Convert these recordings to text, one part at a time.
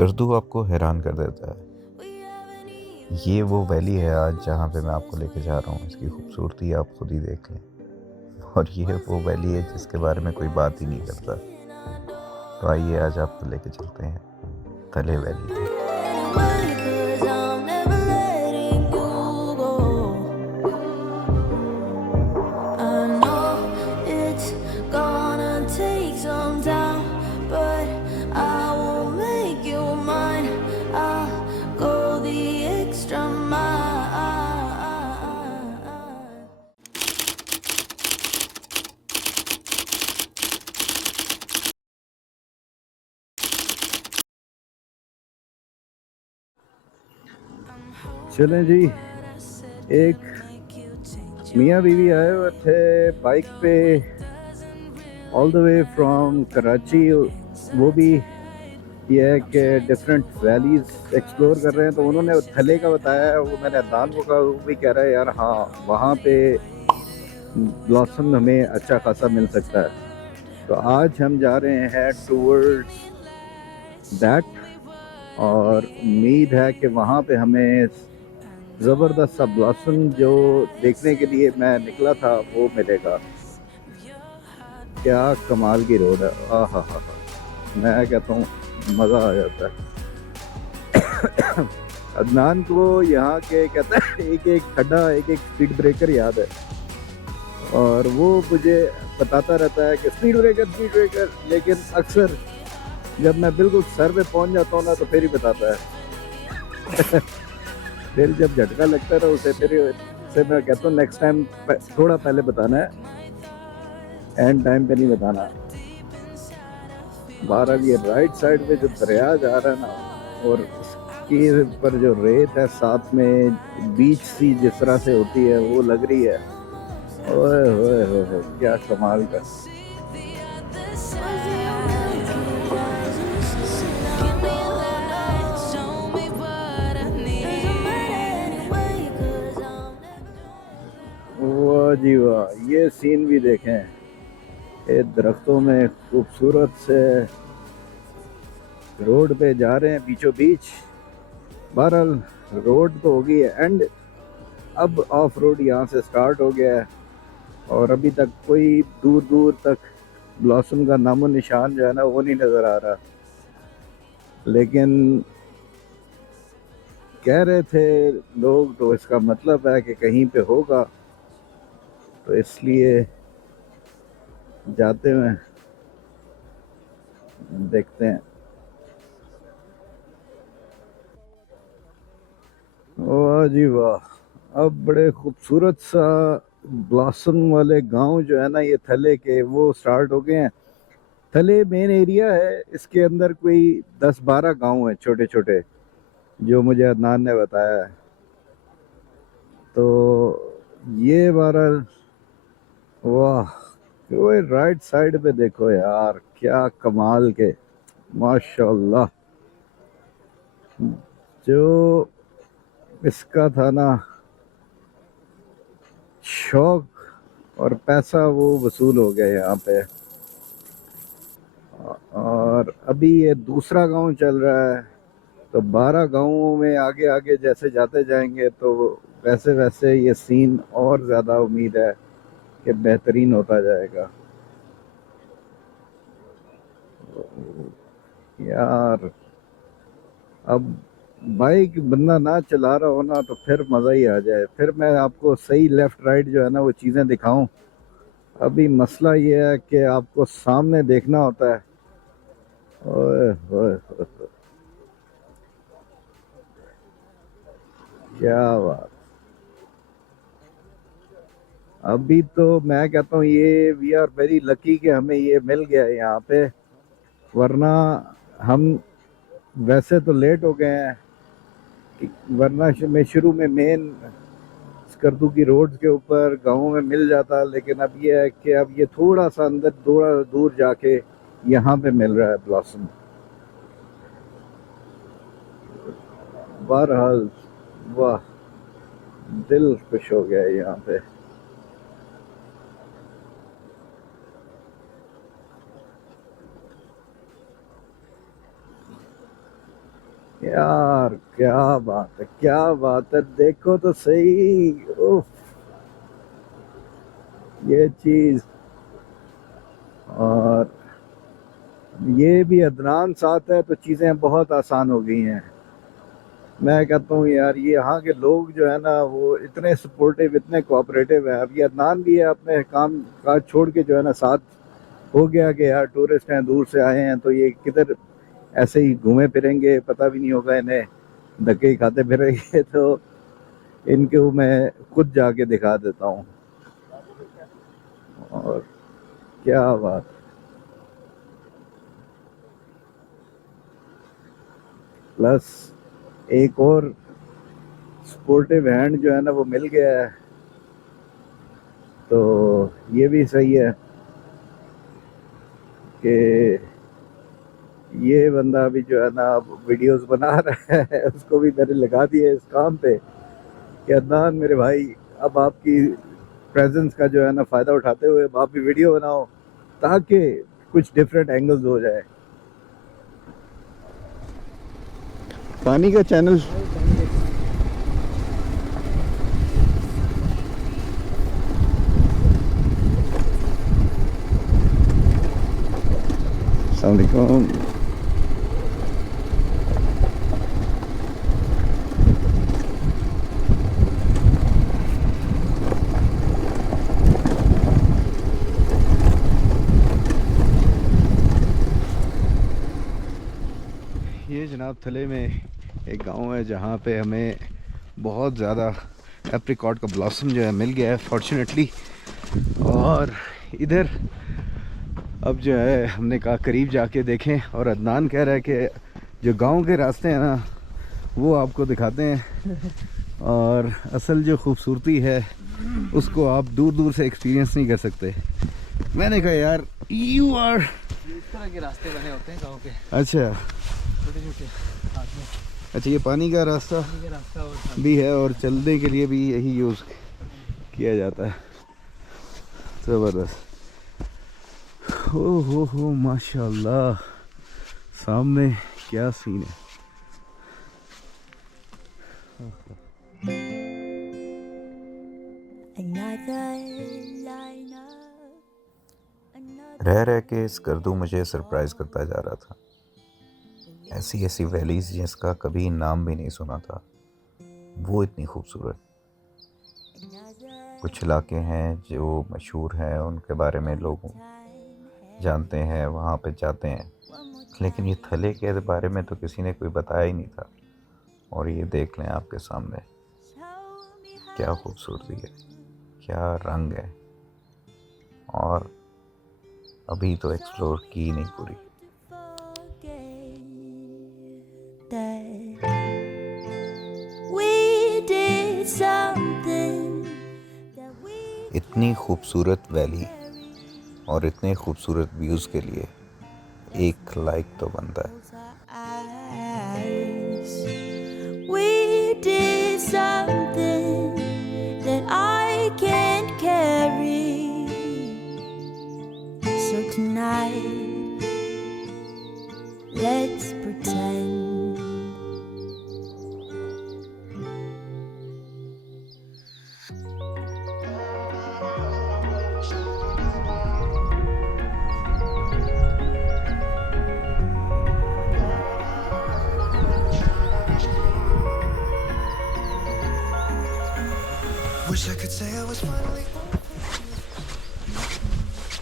स्कर्दू आपको हैरान कर देता है। ये वो वैली है आज जहाँ पे मैं आपको लेके जा रहा हूँ। इसकी खूबसूरती आप खुद ही देख लें। और ये वो वैली है जिसके बारे में कोई बात ही नहीं करता। तो आइए आज आपको लेके चलते हैं थले वैली। चलें जी, एक मियाँ बीवी आए हुए थे बाइक पे all the way from Karachi. वो भी ये है कि डिफरेंट वैलीज एक्सप्लोर कर रहे हैं। तो उन्होंने थले का बताया, वो मैंने अदनान को कहा, वो भी कह रहा है यार हाँ वहाँ पे ब्लॉसम हमें अच्छा खासा मिल सकता है। तो आज हम जा रहे हैं टूवर्ड्स दैट, और उम्मीद है कि वहाँ पे हमें ज़बरदस्त सा ब्लॉसम जो देखने के लिए मैं निकला था वो मिलेगा। क्या कमाल की रोड है, आ हा हा, मैं कहता हूँ मज़ा आ जाता है। अदनान को यहाँ के कहता है एक एक खड्डा एक एक स्पीड ब्रेकर याद है, और वो मुझे बताता रहता है कि स्पीड ब्रेकर, लेकिन अक्सर जब मैं बिल्कुल सर पे पहुँच जाता हूँ ना तो फिर ही बताता है। फिर जब झटका लगता है ना उसे, फिर से मैं कहता हूँ नेक्स्ट टाइम थोड़ा पहले बताना है, एंड टाइम पे नहीं बताना। बहरहाल ये राइट साइड पे जो दरिया जा रहा है ना, और उसके पर जो रेत है, साथ में बीच सी जिस तरह से होती है वो लग रही है। ओए होए होए, क्या कमाल का। वाह जी वाह, ये सीन भी देखें, ये दरख्तों में खूबसूरत से रोड पे जा रहे हैं बीचों बीच। बहरहाल रोड तो होगी है एंड, अब ऑफ रोड यहाँ से स्टार्ट हो गया है, और अभी तक कोई दूर दूर तक ब्लॉसम का नामो निशान जो है ना वो नहीं नज़र आ रहा। लेकिन कह रहे थे लोग, तो इसका मतलब है कि कहीं पे होगा, तो इसलिए जाते हुए देखते हैं। वाह जी वाह, अब बड़े खूबसूरत सा ब्लॉसम वाले गांव जो है ना ये थले के, वो स्टार्ट हो गए हैं। थले मेन एरिया है, इसके अंदर कोई 10-12 गांव हैं छोटे छोटे, जो मुझे अदनान ने बताया है। तो ये बहरहाल, वाह, वो राइट साइड पे देखो यार, क्या कमाल के, माशाल्लाह। जो इसका था ना शौक और पैसा, वो वसूल हो गया यहाँ पे। और अभी ये दूसरा गांव चल रहा है, तो 12 गांवों में आगे आगे जैसे जाते जाएंगे तो वैसे वैसे ये सीन और ज़्यादा उम्मीद है कि बेहतरीन होता जाएगा। यार अब बाइक बंदा ना चला रहा हो ना तो फिर मज़ा ही आ जाए, फिर मैं आपको सही लेफ़्ट राइट जो है ना वो चीज़ें दिखाऊं। अभी मसला ये है कि आपको सामने देखना होता है। ओए होए होए, क्या बात। अभी तो मैं कहता हूँ ये वी आर वेरी लकी कि हमें ये मिल गया है यहाँ पे, वरना हम वैसे तो लेट हो गए हैं, वरना मैं शुरू में मेन स्कर्दू की रोड के ऊपर गाँव में मिल जाता। लेकिन अब ये है कि अब ये थोड़ा सा अंदर थोड़ा दूर जाके यहाँ पे मिल रहा है ब्लॉसम। बहरहाल वाह, दिल खुश हो गया है यहाँ पे। यार क्या बात है, क्या बात है, देखो तो सही। उफ, ये चीज। और ये भी अदनान साथ है तो चीजें बहुत आसान हो गई हैं। मैं कहता हूँ यार, ये यहाँ के लोग जो है ना वो इतने सपोर्टिव, इतने कोऑपरेटिव है। अब ये अदनान भी है, अपने काम काज छोड़ के जो है ना साथ हो गया कि यार टूरिस्ट हैं, दूर से आए हैं, तो ये किधर ऐसे ही घूमे फिरेंगे, पता भी नहीं होगा इन्हें, धक्के ही खाते फिरेंगे। तो इनको मैं खुद जाके दिखा देता हूँ। और क्या बात। प्लस एक और सपोर्टिव हैंड जो है ना वो मिल गया है, तो ये भी सही है कि ये बंदा भी जो है ना अब वीडियोस बना रहा है। उसको भी मैंने लगा दिया इस काम पे कि अदनान मेरे भाई, अब आपकी प्रेजेंस का जो है ना फ़ायदा उठाते हुए अब आप भी वीडियो बनाओ ताकि कुछ डिफरेंट एंगल्स हो जाए। पानी का चैनल। अस्सलाम वालेकुम। ये जनाब थले में एक गांव है जहाँ पे हमें बहुत ज़्यादा एप्रिकॉट का ब्लॉसम जो है मिल गया है फॉर्चुनेटली। और इधर अब जो है हमने कहा करीब जाके देखें, और अदनान कह रहा है कि जो गांव के रास्ते हैं ना वो आपको दिखाते हैं, और असल जो खूबसूरती है उसको आप दूर दूर से एक्सपीरियंस नहीं कर सकते। मैंने कहा यार यू आर, इस तरह के रास्ते बने होते हैं गांव के, अच्छा छोटे छोटे। अच्छा, ये पानी का रास्ता और भी है और चलने के लिए भी यही यूज़ किया जाता है। ज़बरदस्त। हो माशाल्लाह, सामने क्या सीन है। रह रह के इस गर्दू मुझे सरप्राइज़ करता जा रहा था। ऐसी ऐसी वैलीज़ जिसका कभी नाम भी नहीं सुना था, वो इतनी खूबसूरत। कुछ इलाके हैं जो मशहूर हैं, उनके बारे में लोग जानते हैं, वहाँ पे जाते हैं, लेकिन ये थले के बारे में तो किसी ने कोई बताया ही नहीं था। और ये देख लें आपके सामने, क्या खूबसूरती है, क्या रंग है, और अभी तो एक्सप्लोर की नहीं पूरी। इतनी खूबसूरत वैली और इतने खूबसूरत व्यूज़ के लिए एक लाइक तो बनता है। We did something that I can't carry. So tonight, let's pretend.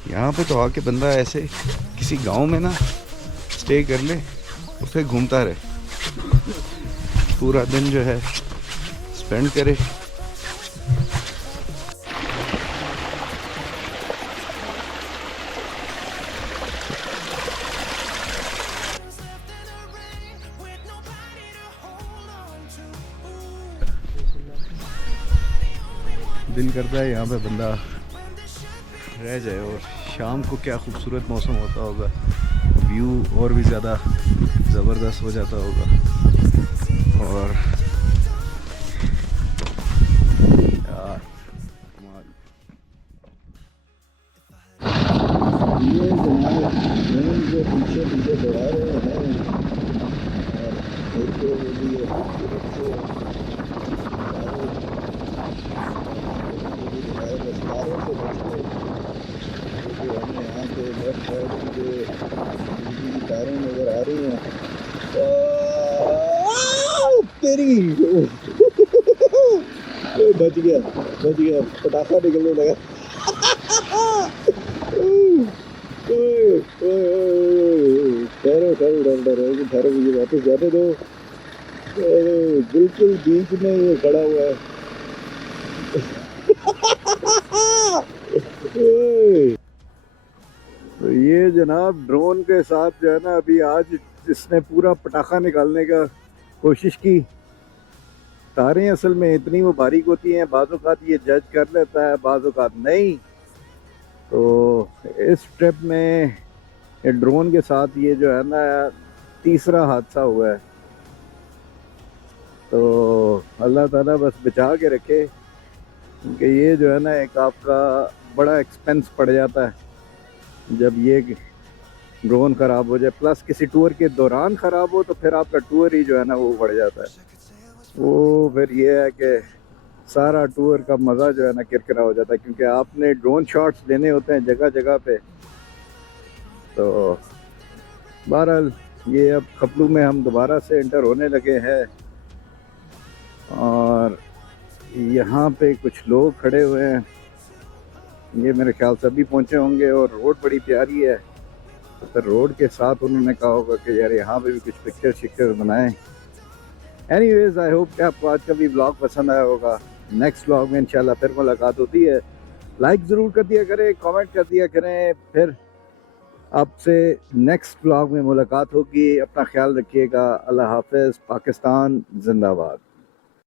यहाँ पे तो आके बंदा ऐसे किसी गांव में ना स्टे कर ले और फिर घूमता रहे, पूरा दिन जो है स्पेंड करे। दिल करता है यहाँ पे बंदा रह जाए। और शाम को क्या खूबसूरत मौसम होता होगा, व्यू और भी ज़्यादा ज़बरदस्त हो जाता होगा। और यार ये जो पीछे पीछे दौड़ा रहे हैं, देखो वो भी है खूबसूरत से तारों से बच के जो हमें यहाँ पे लेफ्ट साइड की जो बिजली की तारें नज़र आ रही हैं तेरी बच गया पटाखा निकलने लगा ठहरो मुझे वापस जाने दो बिल्कुल बीच में ये खड़ा हुआ है तो ये जनाब ड्रोन के साथ जो है ना अभी आज इसने पूरा पटाखा निकालने का कोशिश की। तारें असल में इतनी वो बारीक होती हैं, बाज़ औक़ात ये जज कर लेता है, बाज़ औक़ात नहीं। तो इस ट्रिप में ये ड्रोन के साथ ये जो है ना तीसरा हादसा हुआ है। तो अल्लाह ताला बस बचा के रखे कि ये जो है ना एक आपका बड़ा एक्सपेंस पड़ जाता है जब ये ड्रोन ख़राब हो जाए, प्लस किसी टूर के दौरान ख़राब हो तो फिर आपका टूर ही जो है ना वो बढ़ जाता है। वो फिर ये है कि सारा टूर का मज़ा जो है ना किरकिरा हो जाता है, क्योंकि आपने ड्रोन शॉट्स लेने होते हैं जगह जगह पे। तो बहरहाल ये अब खपलू में हम दोबारा से एंटर होने लगे हैं और यहाँ पे कुछ लोग खड़े हुए हैं, ये मेरे ख्याल से अभी पहुँचे होंगे और रोड बड़ी प्यारी है। तो फिर रोड के साथ उन्होंने कहा होगा कि यार यहाँ पे भी कुछ पिक्चर बनाएं। एनीवेज आई होप कि आपको आज का भी ब्लॉग पसंद आया होगा। नेक्स्ट ब्लॉग में इंशाल्लाह फिर मुलाकात होती है। लाइक ज़रूर कर दिया करें, कमेंट कर दिया करें। फिर आपसे नेक्स्ट ब्लॉग में मुलाकात होगी। अपना ख्याल रखिएगा। अल्लाह हाफ़िज़। पाकिस्तान जिंदाबाद।